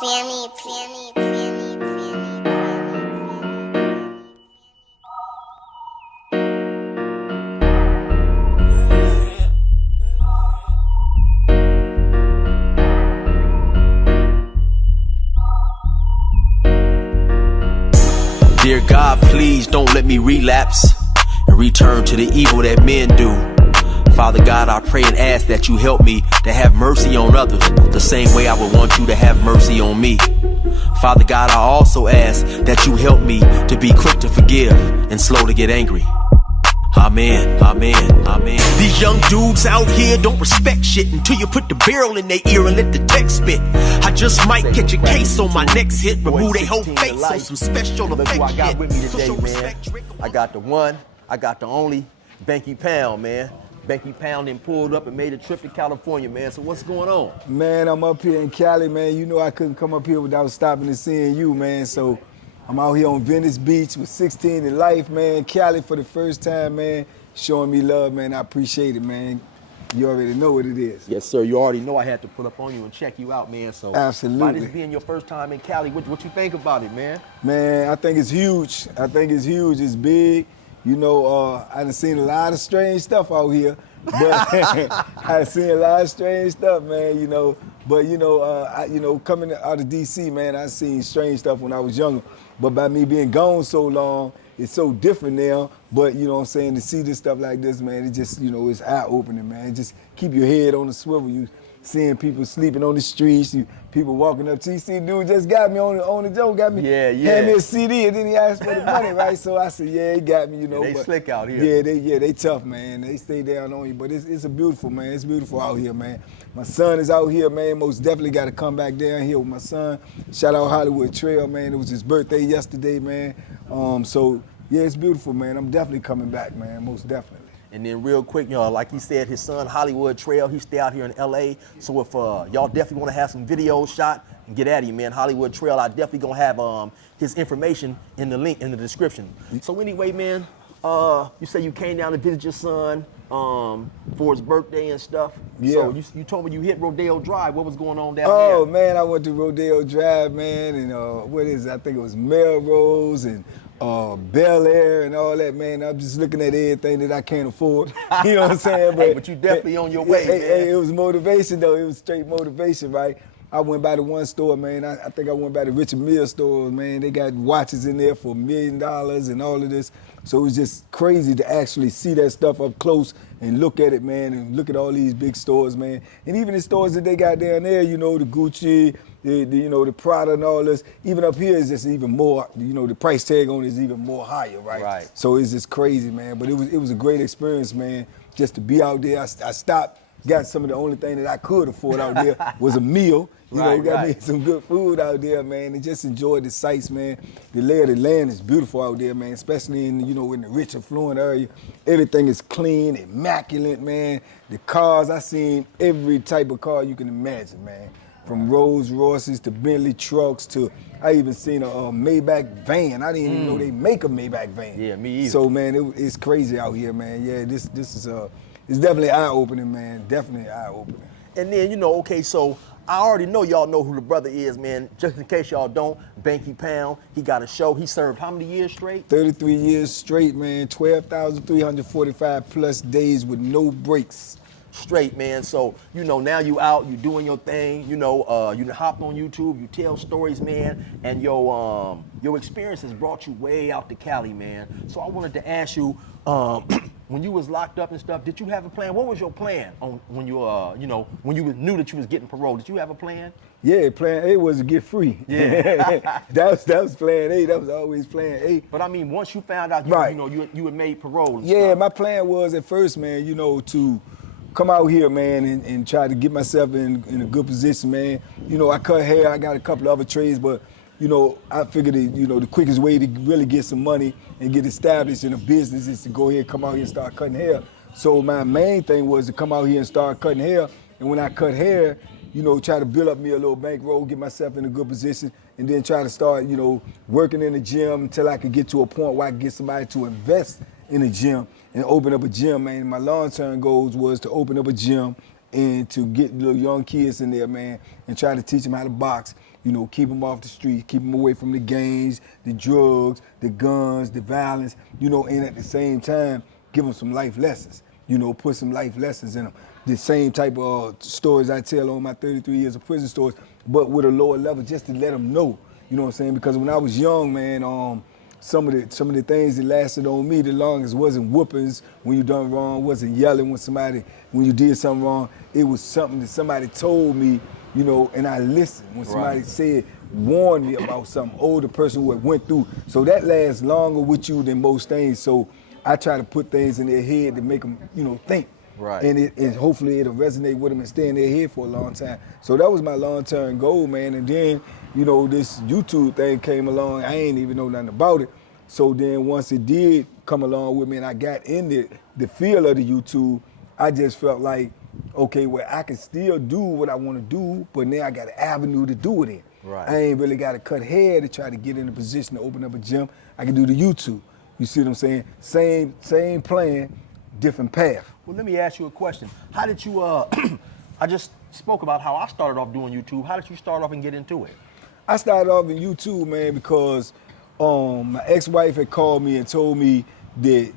Dear God, please don't let me relapse and return to the evil that men do. Father God, I pray and ask that you help me to have mercy on others the same way I would want you to have mercy on me. Father God, I also ask that you help me to be quick to forgive and slow to get angry. Amen, amen, amen. These young dudes out here don't respect shit until you put the barrel in their ear and let the text spit. I just might catch a case on my next hit, remove their whole face on some special effects. Look who I got with me today, man. I got the one, I got the only, Banky Pound, man. Banky Pound then pulled up and made a trip to California, man. So what's going on? Man, I'm up here in Cali, man. You know I couldn't come up here without stopping and seeing you, man. So I'm out here on Venice Beach with 16 in life, man. Cali for the first time, man. Showing me love, man. I appreciate it, man. You already know what it is. Yes, sir. You already know I had to pull up on you and check you out, man. So absolutely. By this being your first time in Cali, what you think about it, man? Man, I think it's huge. I think it's huge. It's big. You know, I done seen a lot of strange stuff out here. But I've seen a lot of strange stuff, man, you know. But, coming out of D.C., man, I seen strange stuff when I was younger. But by me being gone so long, it's so different now. But, you know what I'm saying, to see this stuff like this, man, it just, it's eye-opening, man. Just keep your head on the swivel. You seeing people sleeping on the streets, people walking up to you. See, dude just got me on the joke, got me, hand me a CD, and then he asked for the money, right? So I said, yeah, he got me, you know. They slick out here. Yeah, they tough, man. They stay down on you, but it's a beautiful, man. It's beautiful out here, man. My son is out here, man. Most definitely got to come back down here with my son. Shout out Hollywood Trail, man. It was his birthday yesterday, man. So yeah, it's beautiful, man. I'm definitely coming back, man. Most definitely. And then real quick, like he said, his son, Hollywood Trail, he stay out here in LA. So if y'all definitely want to have some videos shot and get at him, man, Hollywood Trail, I definitely gonna have his information in the link in the description. So anyway, man, you say you came down to visit your son for his birthday and stuff. Yeah. So you told me you hit Rodeo Drive. What was going on down there? Oh man, I went to Rodeo Drive, man, and what is it? I think it was Melrose and Bel Air and all that, man. I'm just looking at everything that I can't afford. You know what I'm saying? But you definitely on your way, man. It was motivation, though. It was straight motivation, right? I went by the one store, man. I think I went by the Richard Mille store, man. They got watches in there for $1 million and all of this. So it was just crazy to actually see that stuff up close and look at it, man, and look at all these big stores, man. And even the stores that they got down there, the Gucci, the Prada and all this, even up here is just even more, the price tag on it is even more higher, right? Right. So it's just crazy, man. But it was a great experience, man, just to be out there. I stopped, got some of the only thing that I could afford out there was a meal. Got me some good food out there, man, and just enjoyed the sights, man. The lay of the land is beautiful out there, man, especially in, in the rich, affluent area. Everything is clean, immaculate, man. The cars, I seen every type of car you can imagine, man. From Rolls Royces to Bentley trucks to, I even seen a Maybach van. I didn't even know they make a Maybach van. Yeah, me either. So, man, it's crazy out here, man. Yeah, this is, it's definitely eye-opening, man. Definitely eye-opening. And then, okay, so I already know y'all know who the brother is, man. Just in case y'all don't, Banky Pound, he got a show. He served how many years straight? 33 years straight, man. 12,345 plus days with no breaks. Straight, man. So, now you out, you doing your thing, you hop on YouTube, you tell stories, man, and your experience has brought you way out to Cali, man. So I wanted to ask you, when you was locked up and stuff, did you have a plan? What was your plan when you when you knew that you was getting parole? Did you have a plan? Yeah, plan A was to get free. Yeah. that was plan A. That was always plan A. But I mean, once you found out, you had made parole and stuff. My plan was at first, man, to come out here, man, and try to get myself in a good position, man. I cut hair. I got a couple of other trades, but I figured that, the quickest way to really get some money and get established in a business is to go ahead and come out here and start cutting hair. So my main thing was to come out here and start cutting hair. And when I cut hair, try to build up me a little bankroll, get myself in a good position, and then try to start, working in the gym until I could get to a point where I could get somebody to invest in a gym and open up a gym, man. My long-term goals was to open up a gym and to get little young kids in there, man, and try to teach them how to box. You know, keep them off the street, keep them away from the gangs, the drugs, the guns, the violence, you know, and at the same time, give them some life lessons, you know, put some life lessons in them. The same type of stories I tell on my 33 years of prison stories, but with a lower level, just to let them know, you know what I'm saying? Because when I was young, man, some of the things that lasted on me the longest wasn't whoopings when you done wrong, wasn't yelling when you did something wrong. It was something that somebody told me, you know, and I listened when somebody said, warned me about something, older person who had went through. So that lasts longer with you than most things. So I try to put things in their head to make them, you know, think. Right. And hopefully it'll resonate with them and stay in their head for a long time. So that was my long-term goal, man. And then, you know, this YouTube thing came along. I ain't even know nothing about it. So then once it did come along with me and I got in the field of the YouTube, I just felt like, okay, well, I can still do what I want to do, but now I got an avenue to do it in. Right. I ain't really got to cut hair to try to get in a position to open up a gym. I can do the YouTube. You see what I'm saying? Same plan, different path. Well, let me ask you a question. How did you, I just spoke about how I started off doing YouTube. How did you start off and get into it? I started off in YouTube, man, because my ex-wife had called me and told me that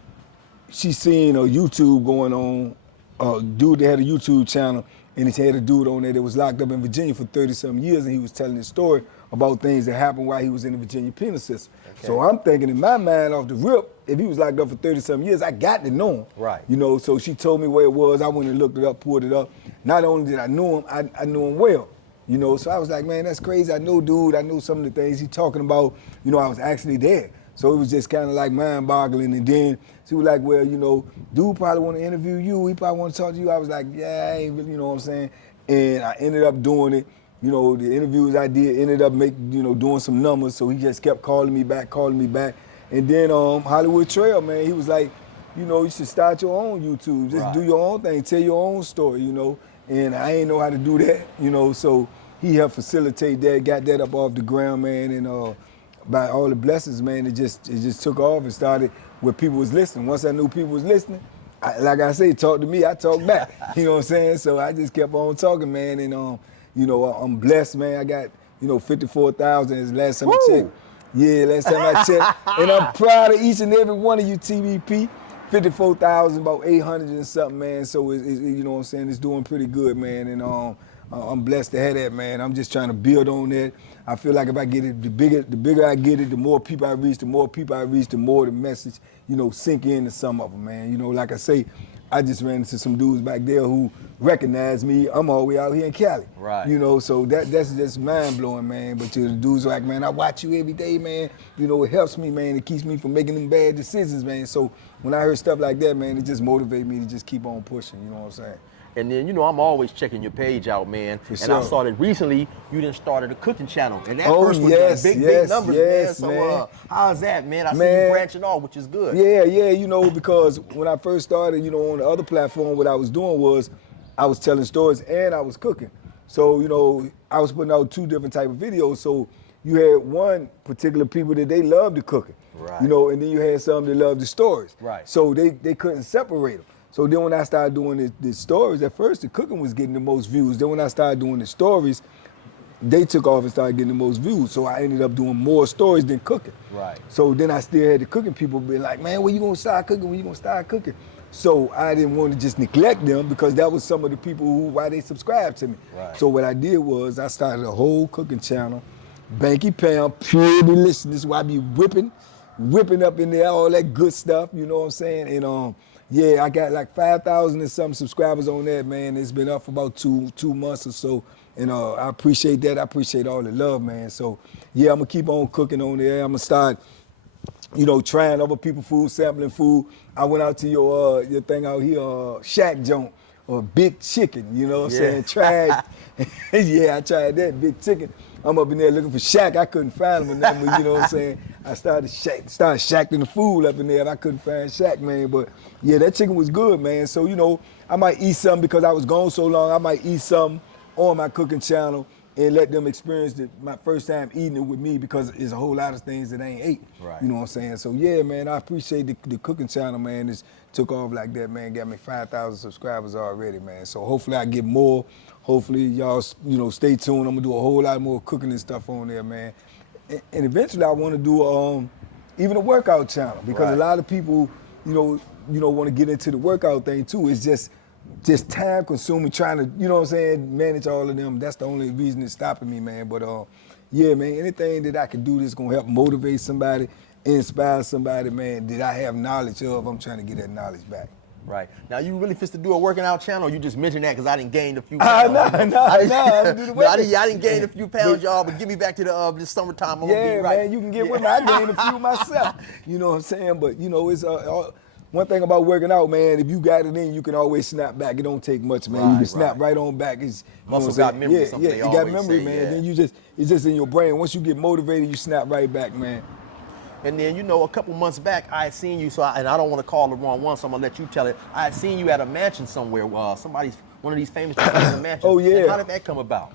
she seen a YouTube going on, a dude that had a YouTube channel, and he had a dude on there that was locked up in Virginia for 30-something years, and he was telling his story about things that happened while he was in the Virginia penal system. Okay. So I'm thinking in my mind off the rip, if he was locked up for 30-something years, I got to know him. Right. You know, so she told me where it was. I went and looked it up, pulled it up. Not only did I know him, I knew him well. You know, so I was like, man, that's crazy. I know dude. I know some of the things he's talking about. You know, I was actually there. So it was just kind of like mind-boggling. And then she was like, well, you know, dude probably want to interview you. He probably want to talk to you. I was like, yeah, I ain't really, you know what I'm saying? And I ended up doing it. You know, the interviews I did ended up doing some numbers. So he just kept calling me back. And then Hollywood Trail, man, he was like, you know, you should start your own YouTube. Just do your own thing. Tell your own story, you know. And I ain't know how to do that, you know. So he helped facilitate that, got that up off the ground, man. And by all the blessings, man, it just took off and started where people was listening. Once I knew people was listening, like I say, talk to me, I talk back. You know what I'm saying? So I just kept on talking, man. And you know, I'm blessed, man. I got, you know, 54,000 is the last time I checked. Yeah, last time I checked. And I'm proud of each and every one of you, TVP. 54,000, about 800 and something, man. So you know what I'm saying? It's doing pretty good, man. And I'm blessed to have that, man. I'm just trying to build on that. I feel like if I get it, the bigger I get it, the more people I reach, the more the message, you know, sink into some of them, man. You know, like I say, I just ran into some dudes back there who recognized me. I'm all the way out here in Cali. Right. You know, so that's just mind-blowing, man. But the dudes are like, man, I watch you every day, man. You know, it helps me, man. It keeps me from making them bad decisions, man. So when I heard stuff like that, man, it just motivated me to just keep on pushing, you know what I'm saying? And then, you know, I'm always checking your page out, man. For sure. And I started recently, you done started a cooking channel. And that Oh, first one yes, big yes, numbers, yes, man. man. So how's that, man? I see Man. you branching off, which is good. Yeah, you know, because when I first started, you know, on the other platform, what I was doing was I was telling stories and I was cooking. So, you know, I was putting out two different type of videos. So you had one particular people that they loved the cooking. Right. You know, and then you had some that loved the stories. Right. So they couldn't separate them. So then when I started doing the stories, at first the cooking was getting the most views. Then when I started doing the stories, they took off and started getting the most views. So I ended up doing more stories than cooking. Right. So then I still had the cooking people being like, man, when you gonna start cooking? When you gonna start cooking? So I didn't want to just neglect them because that was some of the people why they subscribed to me. Right. So what I did was I started a whole cooking channel, Banky Pound, pure delicious. This is why I be whipping up in there, all that good stuff, you know what I'm saying? And yeah, I got like 5,000 and some subscribers on that, man. It's been up for about two months or so. And I appreciate that. I appreciate all the love, man. So yeah, I'm gonna keep on cooking on there. I'm gonna start, you know, trying other people's food, sampling food. I went out to your thing out here, Shack Joint, or Big Chicken, you know what I'm saying? Tried, yeah, I tried that, Big Chicken. I'm up in there looking for Shack. I couldn't find him or nothing, but you know what I'm saying? I started shacking the food up in there, and I couldn't find Shack, man. But yeah, that chicken was good, man. So, you know, I might eat something because I was gone so long. I might eat something on my cooking channel and let them experience my first time eating it with me, because it's a whole lot of things that I ain't ate. Right. You know what I'm saying? So yeah, man, I appreciate the cooking channel, man. It's took off like that, man. Got me 5,000 subscribers already, man. So hopefully I get more. Hopefully y'all, stay tuned. I'm gonna do a whole lot more cooking and stuff on there, man. And eventually I want to do even a workout channel, because a lot of people, want to get into the workout thing too. It's just time consuming, trying to, manage all of them. That's the only reason it's stopping me, man. But yeah, man, anything that I can do that's gonna help motivate somebody, inspire somebody, man, that I have knowledge of, I'm trying to get that knowledge back. Right. Now, you really fit to do a working out channel, or you just mentioned that because I didn't gain a few pounds? I didn't gain a few pounds, y'all, but get me back to the summertime. I'm gonna be right. Man, you can get with me. I gained a few myself. You know what I'm saying? But, it's one thing about working out, man, if you got it in, you can always snap back. It don't take much, man. You can snap right on back. Muscle got memory, something they you always got memory, say, man. yeah. Then it's just in your brain. Once you get motivated, you snap right back, man. And then, a couple months back, I had seen you, and I don't want to call the wrong one, so I'm going to let you tell it. I had seen you at a mansion somewhere, one of these famous mansions. Oh, yeah. And how did that come about?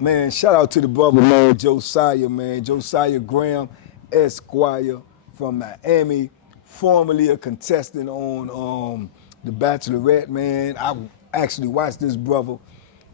Man, shout out to the brother, man, Josiah Graham, Esquire from Miami, formerly a contestant on The Bachelorette, man. I actually watched this brother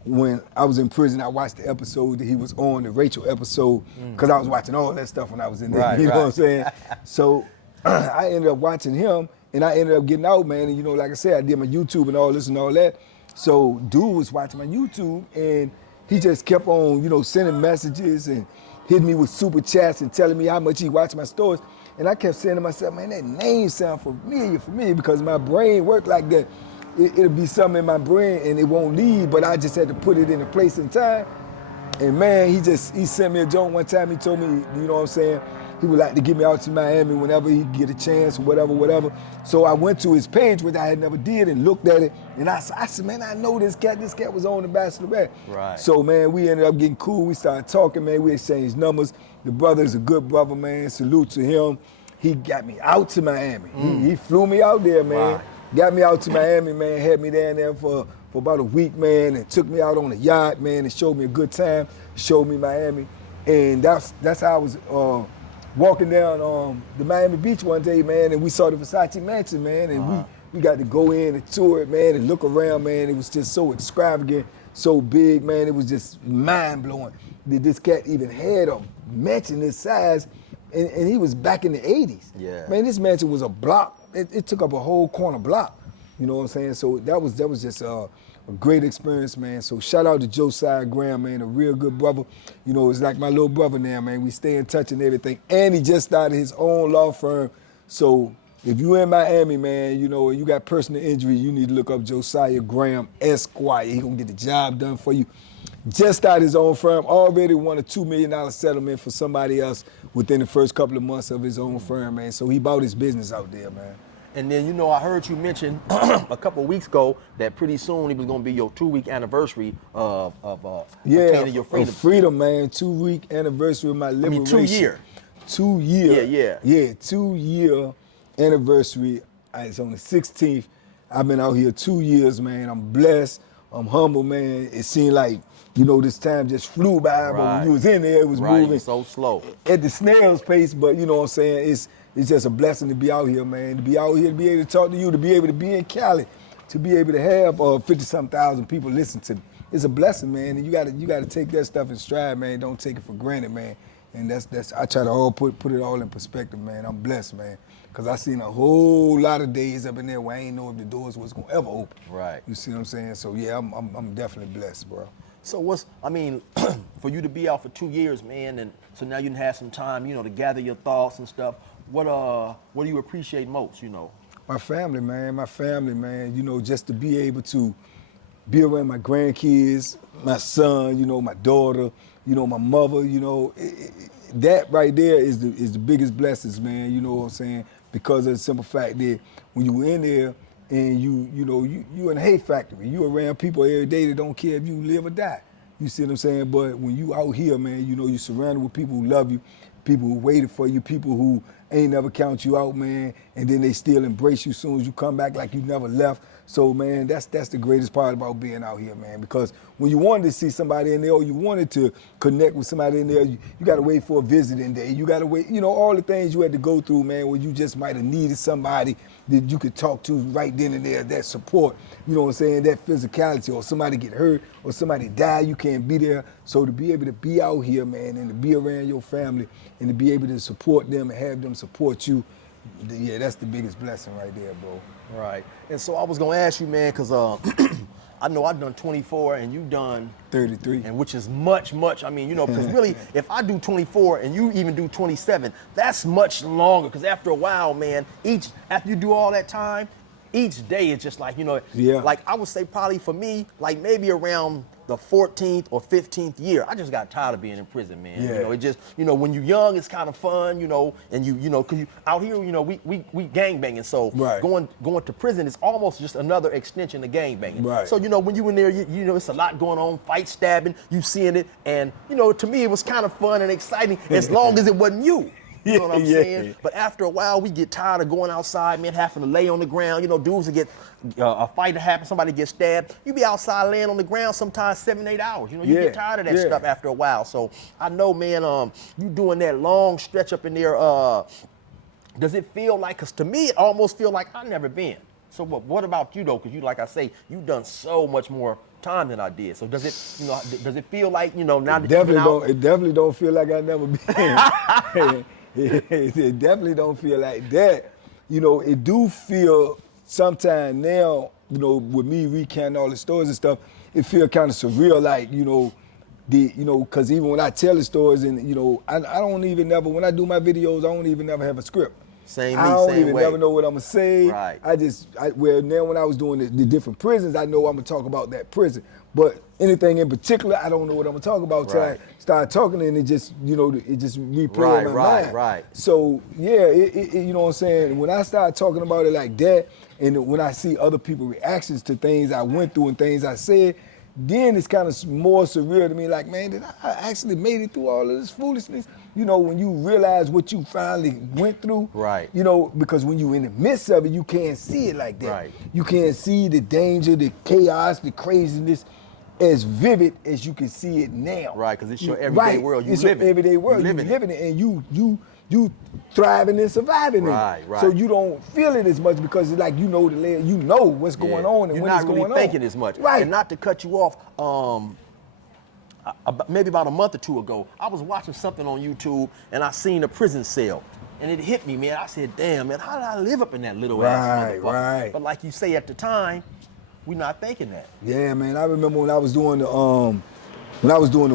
when I was in prison. I watched the episode that he was on, the Rachel episode, because I was watching all that stuff when I was in there. You know what I'm saying? So I ended up watching him, and I ended up getting out, man. And like I said, I did my YouTube and all this and all that. So dude was watching my YouTube, and he just kept on, sending messages and hitting me with super chats and telling me how much he watched my stories. And I kept saying to myself, man, that name sound familiar, because my brain worked like that. It'll be something in my brain and it won't leave, but I just had to put it in a place and time. And man, he sent me a joke one time. He told me, you know what I'm saying, he would like to get me out to Miami whenever he get a chance or whatever. So I went to his page, which I had never did, and looked at it. And I said, man, I know this cat. This cat was on The Bachelorette. Right. So man, we ended up getting cool. We started talking, man. We exchanged numbers. The brother's a good brother, man. Salute to him. He got me out to Miami. He flew me out there, man. Wow. Got me out to Miami, man, had me down there for about a week, man, and took me out on a yacht, man, and showed me a good time, showed me Miami. And that's how I was walking down the Miami Beach one day, man, and we saw the Versace mansion, man, and we got to go in and tour it, man, and look around, man. It was just so extravagant, so big, man. It was just mind-blowing that this cat even had a mansion this size, and he was back in the 80s. Yeah. Man, this mansion was a block. It took up a whole corner block. You know what I'm saying? So that was just a great experience, man. So shout out to Josiah Graham, man, a real good brother. It's like my little brother now, man. We stay in touch and everything. And he just started his own law firm. So if you in Miami, man, and you got personal injury, you need to look up Josiah Graham Esquire. He gonna get the job done for you. Just started his own firm, already won a $2 million settlement for somebody else within the first couple of months of his own firm, man. So he bought his business out there, man. And then, I heard you mention a couple of weeks ago that pretty soon it was going to be your 2-week anniversary of obtaining your freedom. Freedom, man. 2-week anniversary of my liberation. 2 year. 2 year. Yeah. 2 year anniversary. It's on the 16th. I've been out here 2 years, man. I'm blessed. I'm humble, man. It seemed like, this time just flew by, but when you was in there, it was moving so slow. At the snail's pace, but you know what I'm saying? It's just a blessing to be out here, man. To be out here, to be able to talk to you, to be able to be in Cali, to be able to have 50-something thousand people listen to me. It's a blessing, man. And you gotta take that stuff in stride, man. Don't take it for granted, man. And that's I try to put it all in perspective, man. I'm blessed, man. Cause I seen a whole lot of days up in there where I ain't know if the doors was gonna ever open. Right. You see what I'm saying? So yeah, I'm definitely blessed, bro. So for you to be out for 2 years, man, and so now you can have some time, to gather your thoughts and stuff. What do you appreciate most, My family, man, just to be able to be around my grandkids, my son, my daughter, my mother, that right there is the biggest blessings, man, you know what I'm saying? Because of the simple fact that when you in there and you in a hate factory, you around people every day that don't care if you live or die. You see what I'm saying? But when you out here, man, you surrounded with people who love you, people who waited for you, people who ain't never count you out, man, and then they still embrace you as soon as you come back like you never left. So, man, that's the greatest part about being out here, man, because when you wanted to see somebody in there or you wanted to connect with somebody in there, you got to wait for a visiting day. You got to wait, all the things you had to go through, man, where you just might have needed somebody that you could talk to right then and there, that support, you know what I'm saying, that physicality, or somebody get hurt or somebody die, you can't be there. So to be able to be out here, man, and to be around your family and to be able to support them and have them support you, yeah, that's the biggest blessing right there, bro. Right. And so I was gonna ask you, man, because I know I've done 24 and you've done 33, and which is much. I mean, because really, if I do 24 and you even do 27, that's much longer. Because after a while, man, after you do all that time, each day is just like, like I would say probably for me, like maybe around the 14th or 15th year, I just got tired of being in prison, man. Yeah. It just, when you're young, it's kind of fun, and because you out here, we gang banging. So right. going to prison is almost just another extension of gang banging. Right. So, when you in there, it's a lot going on, fight, stabbing, you seeing it. And, to me, it was kind of fun and exciting as long as it wasn't you. You know what I'm saying? But after a while, we get tired of going outside, man, having to lay on the ground. Dudes that get a fight to happen, somebody gets stabbed. You be outside laying on the ground sometimes 7-8 hours. You get tired of that stuff after a while. So I know, man, you doing that long stretch up in there. Does it feel like? Because to me, it almost feel like I've never been. So what about you though? Because you, like I say, you've done so much more time than I did. So does it, does it feel like now that you've been out? It definitely don't feel like I've never been. It definitely don't feel like that. It do feel sometimes now, with me recounting all the stories and stuff, it feel kind of surreal, like, because even when I tell the stories and, I don't even never, when I do my videos, I don't even never have a script. I don't even never know what I'm gonna say. Right. Well, now when I was doing the different prisons, I know I'm gonna talk about that prison. But anything in particular, I don't know what I'm gonna talk about till I start talking, and it just, it just replay in my mind. Right. So yeah, you know what I'm saying? When I start talking about it like that, and when I see other people's reactions to things I went through and things I said, then it's kind of more surreal to me, like, man, did I actually made it through all of this foolishness? When you realize what you finally went through, right? Because when you in the midst of it, you can't see it like that. Right. You can't see the danger, the chaos, the craziness as vivid as you can see it now. Right, because it's your everyday world. It's your everyday world. You living it, and you thriving and surviving it. Right. So you don't feel it as much because it's like you know what's going on and when it's going on. You're not really thinking as much. Right. And not to cut you off, maybe about a month or two ago, I was watching something on YouTube and I seen a prison cell. And it hit me, man. I said, damn, man, how did I live up in that little ass motherfucker? Right. But like you say, at the time, we're not thinking that. Yeah, man. I remember when I was doing the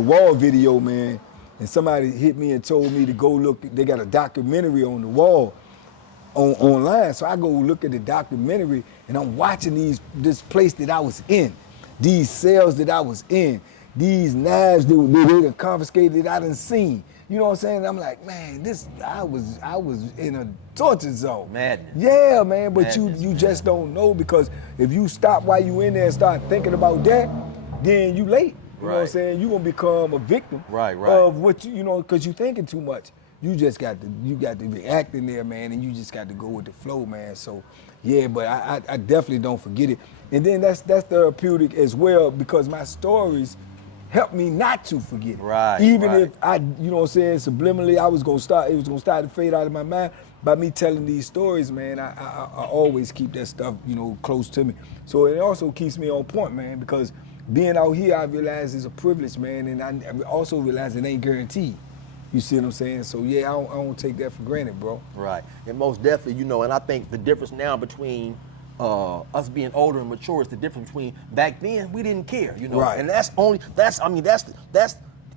wall video, man, and somebody hit me and told me to go look. They got a documentary on the wall online. So I go look at the documentary and I'm watching this place that I was in, these cells that I was in, these knives that they confiscated that I done seen. You know what I'm saying? And I'm like, man, I was in a torture zone. Madness. Yeah, man, but Madness, you just don't know, because if you stop while you in there and start thinking about that, then you late. You know what I'm saying? You're gonna become a victim of what because you're thinking too much. You got to react in there, man, and you just got to go with the flow, man. So yeah, but I definitely don't forget it. And then that's therapeutic as well, because my stories help me not to forget. Right. Even if I, subliminally it was gonna start to fade out of my mind. By me telling these stories, man, I always keep that stuff, close to me. So it also keeps me on point, man, because being out here, I realize is a privilege, man, and I also realize it ain't guaranteed. You see what I'm saying? So yeah, I don't take that for granted, bro. Right, and most definitely, and I think the difference now between us being older and mature is the difference between back then we didn't care, Right. And that's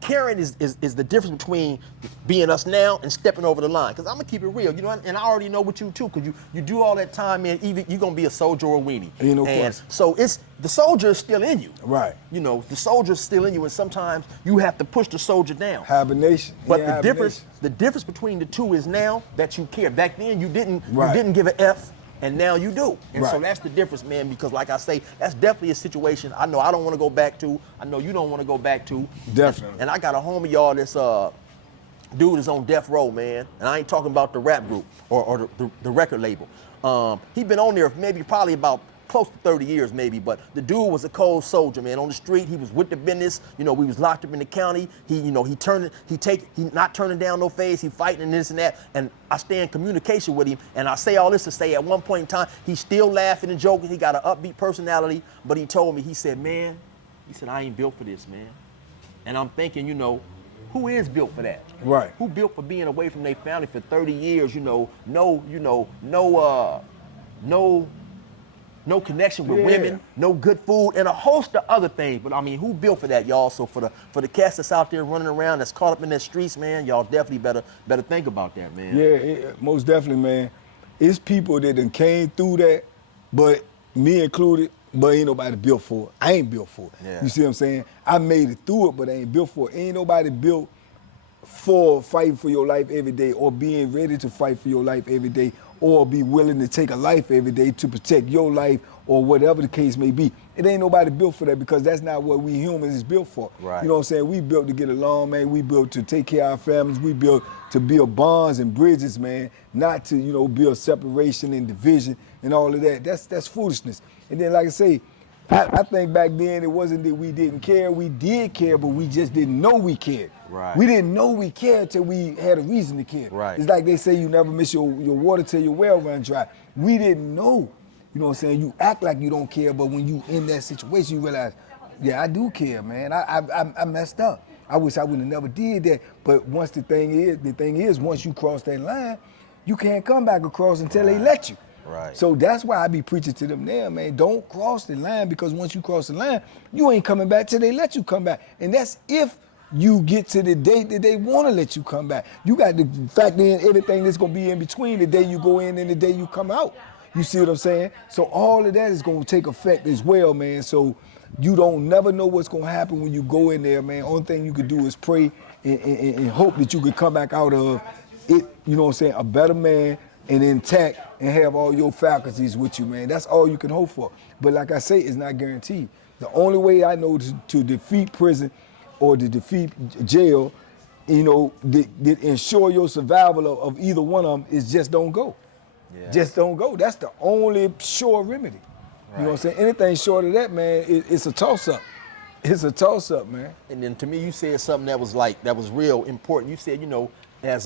caring is the difference between being us now and stepping over the line. Because I'm gonna keep it real, and I already know what you too, because you do all that time, man. Either you're gonna be a soldier or a weenie. And so the soldier is still in you. Right. The soldier's still in you, and sometimes you have to push the soldier down. Hibernation. But the difference between the two is now that you care. Back then you didn't give an F. And now you do. And so that's the difference, man, because like I say, that's definitely a situation I know I don't want to go back to. I know you don't want to go back to. Definitely. And I got a homie, y'all, this dude is on death row, man. And I ain't talking about the rap group or the record label. He been on there probably about close to 30 years maybe, but the dude was a cold soldier, man. On the street, he was with the business. You know, we was locked up in the county. He not turning down no phase. He fighting and this and that. And I stay in communication with him. And I say all this to say, at one point in time, he's still laughing and joking. He got an upbeat personality, but he told me, he said, man, he said, I ain't built for this, man. And I'm thinking, you know, who is built for that? Right. Who built for being away from their family for 30 years, no connection with women, no good food, and a host of other things. But I mean, who built for that, y'all? So for the cats that's out there running around, that's caught up in the streets, man, y'all definitely better think about that, man. Yeah, most definitely, man. It's people that done came through that, but me included, but ain't nobody built for it. I ain't built for it. Yeah. You see what I'm saying? I made it through it, but I ain't built for it. Ain't nobody built for fighting for your life every day, or being ready to fight for your life every day, or be willing to take a life every day to protect your life, or whatever the case may be. It ain't nobody built for that, because that's not what we humans is built for. Right. You know what I'm saying? We built to get along, man. We built to take care of our families. We built to build bonds and bridges, man, not to, you know, build separation and division and all of that. That's foolishness. And then, like I say, I think back then it wasn't that we didn't care. We did care, but we just didn't know we cared. Right. We didn't know we cared until we had a reason to care. Right. It's like they say you never miss your water till your well run dry. We didn't know. You know what I'm saying? You act like you don't care, but when you in that situation, you realize, yeah, I do care, man. I messed up. I wish I would have never did that. But once the thing is, once you cross that line, you can't come back across until they let you. Right. So that's why I be preaching to them there, man. Don't cross the line, because once you cross the line, you ain't coming back till they let you come back. And that's if you get to the date that they want to let you come back. You got to factor in everything that's going to be in between the day you go in and the day you come out. You see what I'm saying? So all of that is going to take effect as well, man. So you don't never know what's going to happen when you go in there, man. Only thing you can do is pray and hope that you can come back out of it, you know what I'm saying, a better man and intact and have all your faculties with you, man. That's all you can hope for. But like I say, it's not guaranteed. The only way I know to defeat prison or to defeat jail, you know, that ensure your survival of either one of them is just don't go. Yeah. Just don't go. That's the only sure remedy. Right. You know what I'm saying? Anything short of that, man, it's a toss-up. It's a toss-up, man. And then to me, you said something that was real important. You said, you know, as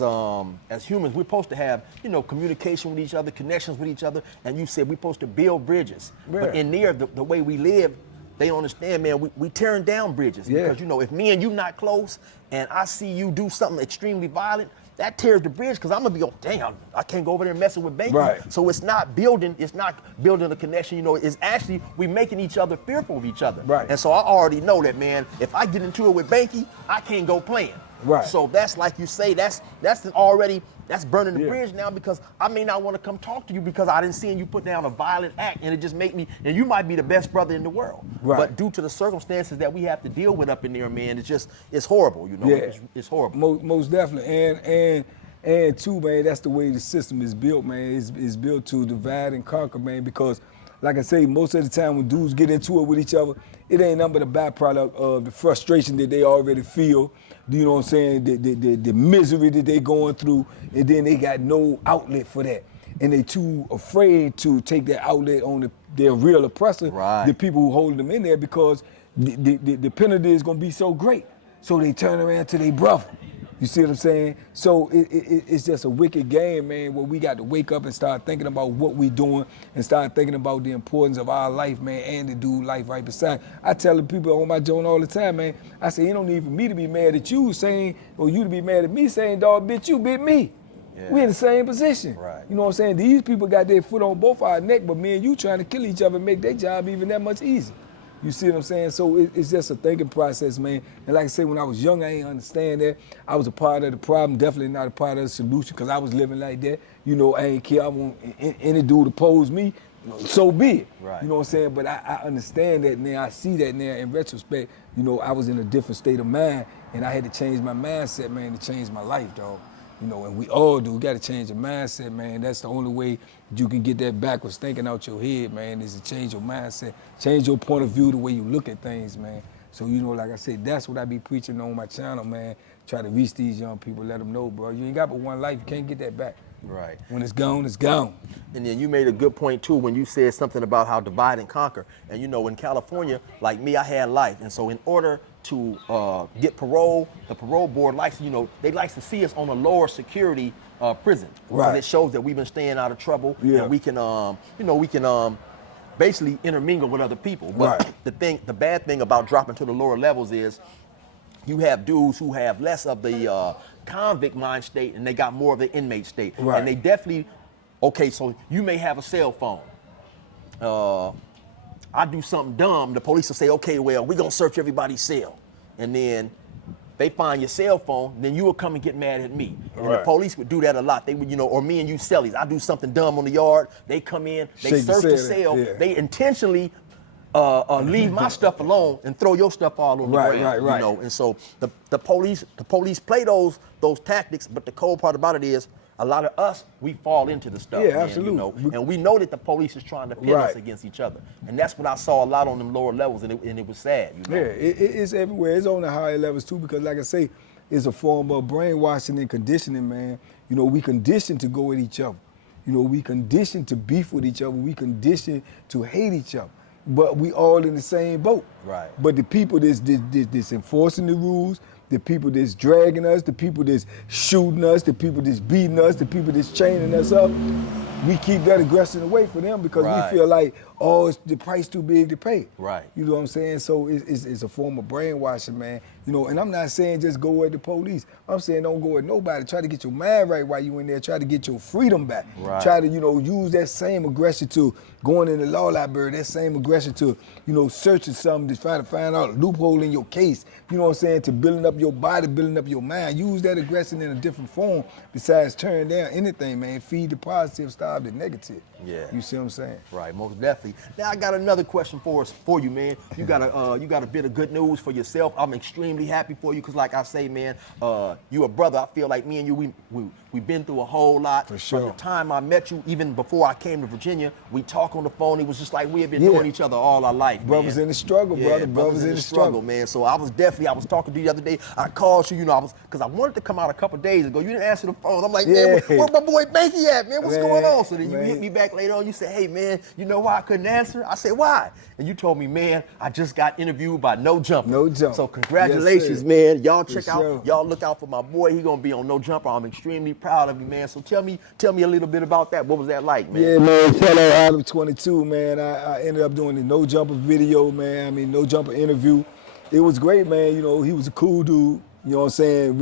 humans, we're supposed to have, you know, communication with each other, connections with each other, and you said we're supposed to build bridges. Yeah. But in there, the way we live, they don't understand, man, we tearing down bridges. Yeah. Because, you know, if me and you not close and I see you do something extremely violent, that tears the bridge, because I'm gonna be, oh, dang, I can't go over there messing with Banky. Right. So it's not building a connection, you know, it's actually, we making each other fearful of each other. Right. And so I already know that, man, if I get into it with Banky, I can't go playing. Right. So that's like you say, that's burning the bridge now, because I may not want to come talk to you because I didn't see you put down a violent act, and it just make me, and you might be the best brother in the world. Right. But due to the circumstances that we have to deal with up in there, man, it's horrible, you know. Yeah. It's horrible. Most definitely. And too, man, that's the way the system is built, man. It's built to divide and conquer, man, because like I say, most of the time when dudes get into it with each other, it ain't nothing but a byproduct of the frustration that they already feel. You know what I'm saying? The misery that they going through, and then they got no outlet for that. And they too afraid to take that outlet on their real oppressor, right, the people who hold them in there, because the penalty is gonna be so great. So they turn around to their brother. You see what I'm saying? So it's just a wicked game, man, where we got to wake up and start thinking about what we doing and start thinking about the importance of our life, man, and to do life right beside. I tell the people on my joint all the time, man, I say, it don't need for me to be mad at you saying, or you to be mad at me saying, dog, bitch, you bit me. Yeah. We in the same position. Right. You know what I'm saying? These people got their foot on both our neck, but me and you trying to kill each other and make their job even that much easier. You see what I'm saying? So it's just a thinking process, man. And like I said, when I was young, I ain't understand that. I was a part of the problem, definitely not a part of the solution, because I was living like that. You know, I ain't care. I want any dude to oppose me, so be it. Right. You know what I'm saying? But I understand that now. I see that now in retrospect. You know, I was in a different state of mind, and I had to change my mindset, man, to change my life, dog. You know, and we all do. We got to change your mindset, man. That's the only way you can get that backwards thinking out your head, man, is to change your mindset, change your point of view, the way you look at things, man. So, you know, like I said, that's what I be preaching on my channel, man. Try to reach these young people, let them know, bro, you ain't got but one life. You can't get that back. Right. When it's gone, it's gone. And then you made a good point too when you said something about how divide and conquer. And you know, in California, like me, I had life. And so in order to get parole, the parole board likes, you know, they like to see us on a lower security prison. Right. Because it shows that we've been staying out of trouble. Yeah. And we can, you know, we can basically intermingle with other people. But Right. the bad thing about dropping to the lower levels is you have dudes who have less of the convict mind state and they got more of the inmate state. Right. And they definitely, okay, so you may have a cell phone. I do something dumb, the police will say, okay, well, we're gonna search everybody's cell. And then they find your cell phone, then you will come and get mad at me. And the Right. police would do that a lot. They would, you know, or me and you cellies, I do something dumb on the yard, they come in, they Shake the search the cell, cell, yeah. they intentionally leave my stuff alone and throw your stuff all on the Right, ground. right. You know, and so the police play those tactics, but the cold part about it is a lot of us, we fall into the stuff. Yeah, man, absolutely. You know? And we know that the police is trying to pit us Right. against each other. And that's what I saw a lot on them lower levels, and it was sad. You know? Yeah, it's everywhere. It's on the higher levels too, because like I say, it's a form of brainwashing and conditioning, man. You know, we conditioned to go at each other. You know, we conditioned to beef with each other. We conditioned to hate each other. But we all in the same boat. Right. But the people that's enforcing the rules, the people that's dragging us, the people that's shooting us, the people that's beating us, the people that's chaining us up, we keep that aggression away from them because Right. we feel like, oh, it's the price too big to pay. Right. You know what I'm saying? So it's a form of brainwashing, man. You know, and I'm not saying just go at the police. I'm saying don't go at nobody. Try to get your mind right while you in there. Try to get your freedom back. Right. Try to, you know, use that same aggression to going in the law library, that same aggression to, you know, searching something to try to find out a loophole in your case. You know what I'm saying? To building up your body, building up your mind. Use that aggression in a different form besides turn down anything, man. Feed the positive, starve the negative. Yeah. You see what I'm saying? Right, most definitely. Now I got another question for you, man. You got a bit of good news for yourself. I'm extremely happy for you because, like I say, man, you a brother. I feel like me and you, we've been through a whole lot. For sure. From the time I met you, even before I came to Virginia, we talk on the phone. It was just like we had been Yeah. knowing each other all our life. Brothers man. in the struggle, Yeah, brother. Brothers in the struggle, man. So I was talking to you the other day. I called you, you know, because I wanted to come out a couple days ago. You didn't answer the phone. I'm like, man, Yeah. where my boy Banky at, man? What's Man, going on? So then you man. hit me back later on. You said, hey, man, you know why I couldn't answer? I said, why? And you told me, man, I just got interviewed by No Jumper. No Jumper. So congratulations, Yes, man. Y'all check For out, sure. y'all look out for my boy. He gonna be on No Jumper. I'm extremely proud of you, man. So tell me a little bit about that. What was that like, man? Yeah, man, shout out Adam 22, man. I ended up doing the No Jumper video, man. I mean, No Jumper interview. It was great, man. You know, he was a cool dude. You know what I'm saying?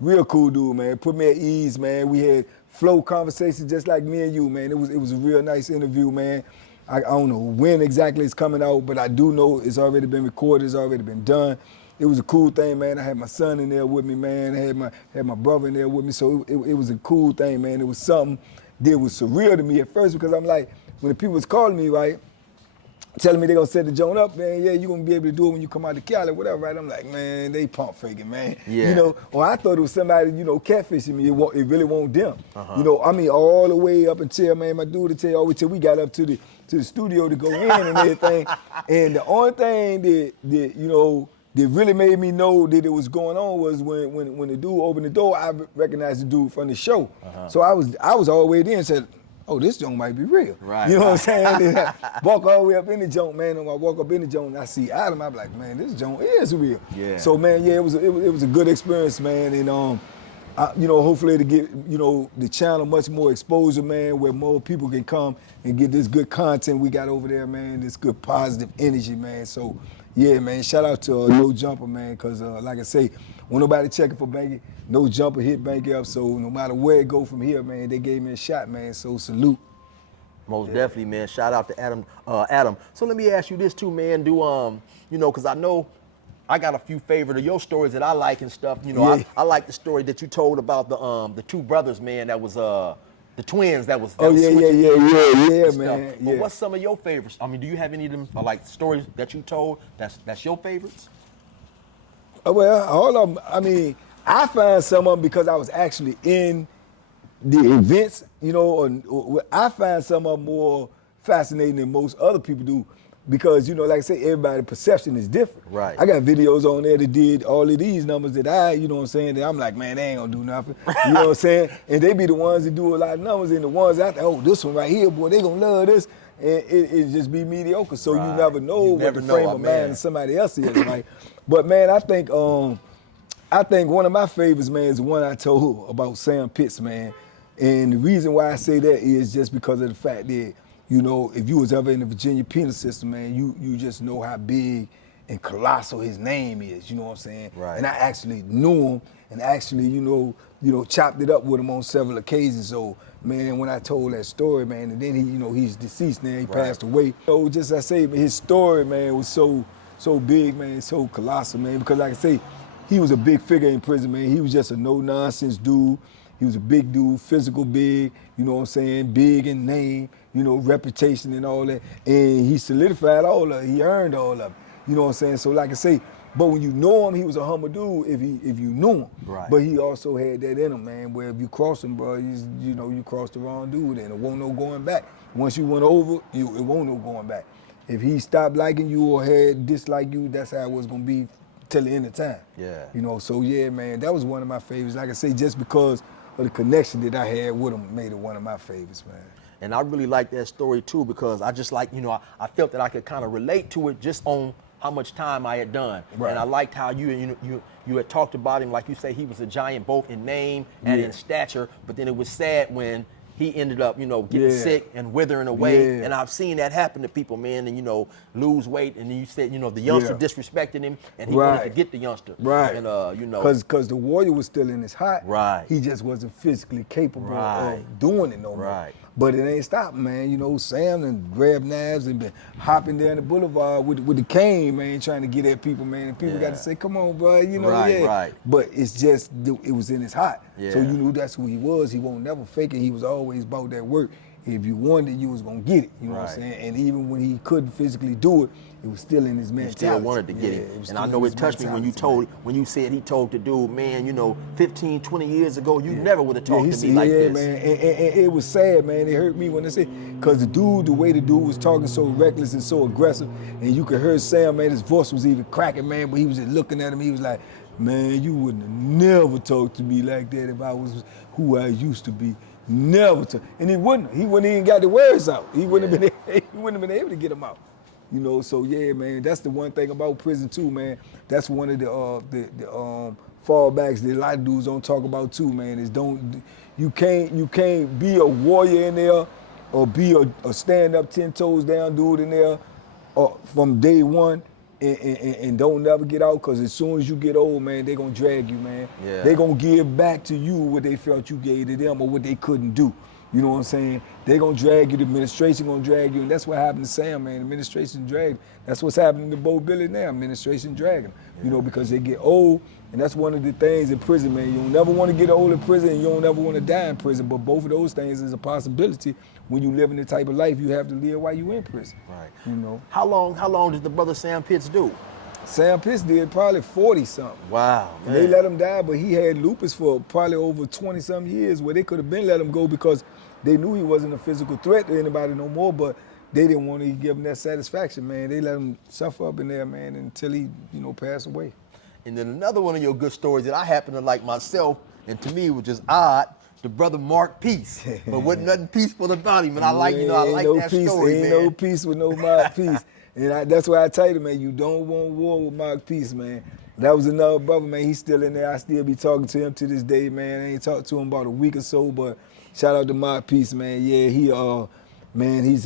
Real cool dude, man. Put me at ease, man. We had flow conversations just like me and you, man. It was a real nice interview, man. I don't know when exactly it's coming out, but I do know it's already been recorded, it's already been done. It was a cool thing, man. I had my son in there with me, man. I had my brother in there with me, so it was a cool thing, man. It was something that was surreal to me at first because I'm like, when the people was calling me, right, telling me they're gonna set the joint up, man, yeah, you're gonna be able to do it when you come out to Cali, whatever, right? I'm like, man, they pump faking, man. Yeah. You know, or I thought it was somebody, you know, catfishing me. It really won't them. You know, I mean, all the way up until, man, my dude to tell you, all the way till we got up to the studio to go in and everything. And the only thing that you know, that really made me know that it was going on was when the dude opened the door, I recognized the dude from the show. So I was all the way there and said, oh, this joint might be real. Right. You know what I'm saying? Then I walk all the way up in the joint, man, and when I walk up in the joint and I see Adam, I'm like, man, this joint is real. Yeah. So, man, yeah, it was a good experience, man, and you know, hopefully to get, you know, the channel much more exposure, man, where more people can come and get this good content we got over there, man, this good positive energy, man. So, yeah, man, shout out to No Jumper, man, because like I say, when nobody checking for Banky, No Jumper hit Banky up, so no matter where it go from here, man, they gave me a shot, man, so salute. Most definitely, man. Shout out to Adam. Adam. So let me ask you this too, man. Do you know, because I know I got a few favorite of your stories that I like and stuff. You know, Yeah. I like the story that you told about the two brothers, man. That was the twins. That was. Oh, yeah, switching yeah, and stuff. man, But yeah. what's some of your favorites? I mean, do you have any of them like stories that you told that's your favorites? Well, all of them, I mean, I find some of them because I was actually in the events, you know, or I find some of them more fascinating than most other people do. because, you know, like I say, everybody's perception is different. Right. I got videos on there that did all of these numbers that you know what I'm saying, that I'm like, man, they ain't gonna do nothing. You know what I'm saying? And they be the ones that do a lot of numbers, and the ones out there, oh, this one right here, boy, they gonna love this. And it just be mediocre. So you never know what the frame of mind of somebody else is, right? But man, I think one of my favorites, man, is the one I told about Sam Pitts, man. And the reason why I say that is just because of the fact that, you know, if you was ever in the Virginia penal system, man, you just know how big and colossal his name is, you know what I'm saying? Right. And I actually knew him and actually, you know, chopped it up with him on several occasions. So, man, when I told that story, man, and then he, you know, he's deceased now, he passed away. So just I say, his story, man, was so big, man, so colossal, man, because like I say, he was a big figure in prison, man. He was just a no-nonsense dude. He was a big dude, physical big, you know what I'm saying, big in name, you know, reputation and all that. And he solidified all of it. He earned all of it. You know what I'm saying? So like I say, but when you know him, he was a humble dude if you knew him. Right. But he also had that in him, man, where if you cross him, bro, you know, you crossed the wrong dude and it won't no going back. Once you went over, it won't no going back. If he stopped liking you or had dislike you, that's how it was gonna be till the end of time. Yeah. You know, so yeah, man, that was one of my favorites. Like I say, just because of the connection that I had with him made it one of my favorites, man. And I really like that story too, because I just like, you know, I felt that I could kind of relate to it just on how much time I had done. Right. And I liked how you had talked about him, like you say, he was a giant both in name and in stature, but then it was sad when he ended up, you know, getting sick and withering away. And I've seen that happen to people, man, and, you know, lose weight. And you said, you know, the youngster disrespected him, and he wanted to get the youngster. Right. And, you know. Because the warrior was still in his hot. Right. He just wasn't physically capable of doing it no more. Right. But it ain't stopping, man. You know, Sam and grabbed knives and been hopping down the boulevard with the cane, man, trying to get at people, man. And people got to say, come on, bro, you know, Right. But it's just, it was in his heart. Yeah. So you knew that's who he was. He won't never fake it. He was always about that work. If you wanted it, you was going to get it. You know what I'm saying? And even when he couldn't physically do it, it was still in his mentality. He still wanted to get it. And I know it touched me when you said he told the dude, man, you know, 15, 20 years ago, you never would have talked to me like this. Man. And it was sad, man. It hurt me when they said, because the way the dude was talking so reckless and so aggressive, and you could hear Sam, man, his voice was even cracking, man, but he was just looking at him. He was like, man, you wouldn't have never talked to me like that if I was who I used to be. Never. And he wouldn't even got the words out. He wouldn't have been able to get them out. You know, so yeah, man, that's the one thing about prison too, man. That's one of the fallbacks that a lot of dudes don't talk about too, man, is you can't be a warrior in there or be a stand up 10 toes down dude in there from day one and don't never get out, because as soon as you get old, man, they gonna drag you, man. Yeah. They gonna give back to you what they felt you gave to them or what they couldn't do. You know what I'm saying? They gonna drag you, the administration gonna drag you, and that's what happened to Sam, man. The administration dragged. That's what's happening to Bo Billy now, administration dragging. You know, because they get old, and that's one of the things in prison, man. You don't never want to get old in prison, and you don't ever want to die in prison, but both of those things is a possibility when you live in the type of life you have to live while you in prison. Right. You know? How long did the brother Sam Pitts do? Sam Pitts did probably 40-something. Wow, man. And they let him die, but he had lupus for probably over 20-something years, where they could have been let him go because they knew he wasn't a physical threat to anybody no more, but they didn't want to give him that satisfaction, man. They let him suffer up in there, man, until he, you know, passed away. And then another one of your good stories that I happen to like myself, and to me it was just odd, the brother Mark Peace. But wasn't nothing peaceful about him, and I like, you know, I like that story, man. Ain't no peace with no Mark Peace. And that's why I tell you, man, you don't want war with Mark Peace, man. That was another brother, man. He's still in there. I still be talking to him to this day, man. I ain't talked to him about a week or so, but shout out to Mark Peace, man. Yeah, he's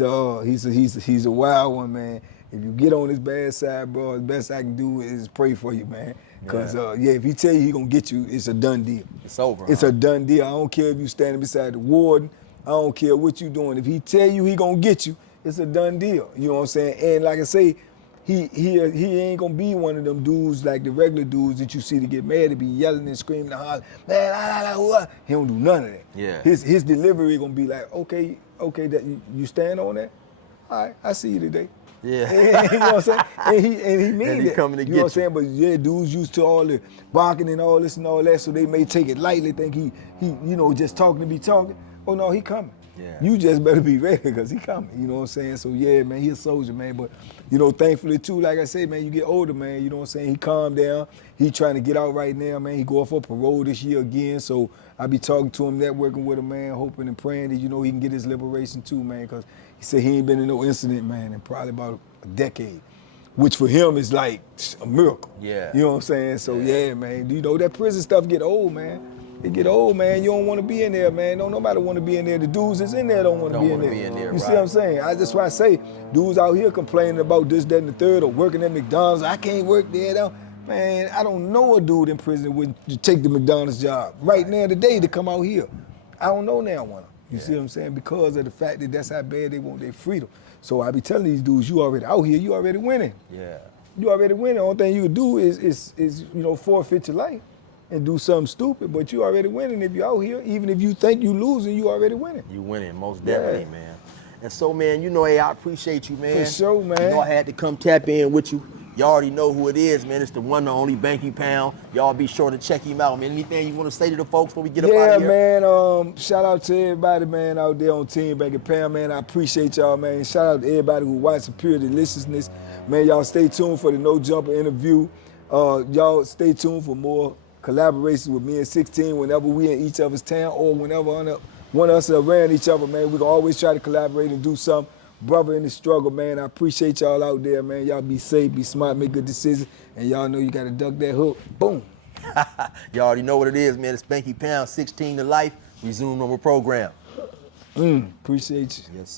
a wild one, man. If you get on his bad side, bro, the best I can do is pray for you, man. Because, if he tell you he gonna get you, it's a done deal. It's over. It's a done deal. I don't care if you standing beside the warden. I don't care what you doing. If he tell you he gonna get you, it's a done deal. You know what I'm saying? And like I say, he ain't gonna be one of them dudes like the regular dudes that you see to get mad, to be yelling and screaming and hollering, man, he don't do none of that. Yeah. His delivery gonna be like, okay, that you stand on that? All right, I see you today. Yeah. You know what I'm saying? And he mean And he that. coming to you get know what I'm saying? But yeah, dudes used to all the barking and all this and all that, so they may take it lightly, think he you know, just talking to be talking. Oh no, he coming. Yeah. You just better be ready because he coming, you know what I'm saying? So yeah, man, he a soldier, man. But, you know, thankfully too, like I said, man, you get older, man, you know what I'm saying? He calmed down. He trying to get out right now, man. He go off for parole this year again. So I be talking to him, networking with him, man, hoping and praying that, you know, he can get his liberation too, man, because he said he ain't been in no incident, man, in probably about a decade. Which for him is like a miracle. Yeah. You know what I'm saying? So yeah, man. You know that prison stuff get old, man. It get old, man. You don't want to be in there, man. Don't nobody want to be in there. The dudes that's in there don't want to be in there. You see what I'm saying? That's why I say dudes out here complaining about this, that, and the third, or working at McDonald's. I can't work there. Though. Man, I don't know a dude in prison that would take the McDonald's job right now today to come out here. I don't know now one. You see what I'm saying? Because of the fact that that's how bad they want their freedom. So I be telling these dudes, you already out here, you already winning. Yeah. You already winning. The only thing you can do is you know, forfeit your life and do something stupid, but you already winning if you're out here. Even if you think you losing, you already winning. You winning, most definitely, man. And so, man, you know, hey, I appreciate you, man. For sure, man. You know, I had to come tap in with you. You already know who it is, man. It's the one and only Banky Pound. Y'all be sure to check him out, man. Anything you want to say to the folks before we get up out of here? Yeah, man. Shout out to everybody, man, out there on Team Banky Pound, man. I appreciate y'all, man. Shout out to everybody who watched the Purity Listeners. Man, y'all stay tuned for the No Jumper interview. Y'all stay tuned for more collaborations with me and 16 whenever we in each other's town or whenever one of us are around each other, man. We can always try to collaborate and do something. Brother in the struggle, man. I appreciate y'all out there, man. Y'all be safe, be smart, make good decisions, and y'all know you got to duck that hook. Boom. You already know what it is, man. It's Banky Pound, 16 to life. Resume on the program. Appreciate you. Yes, sir.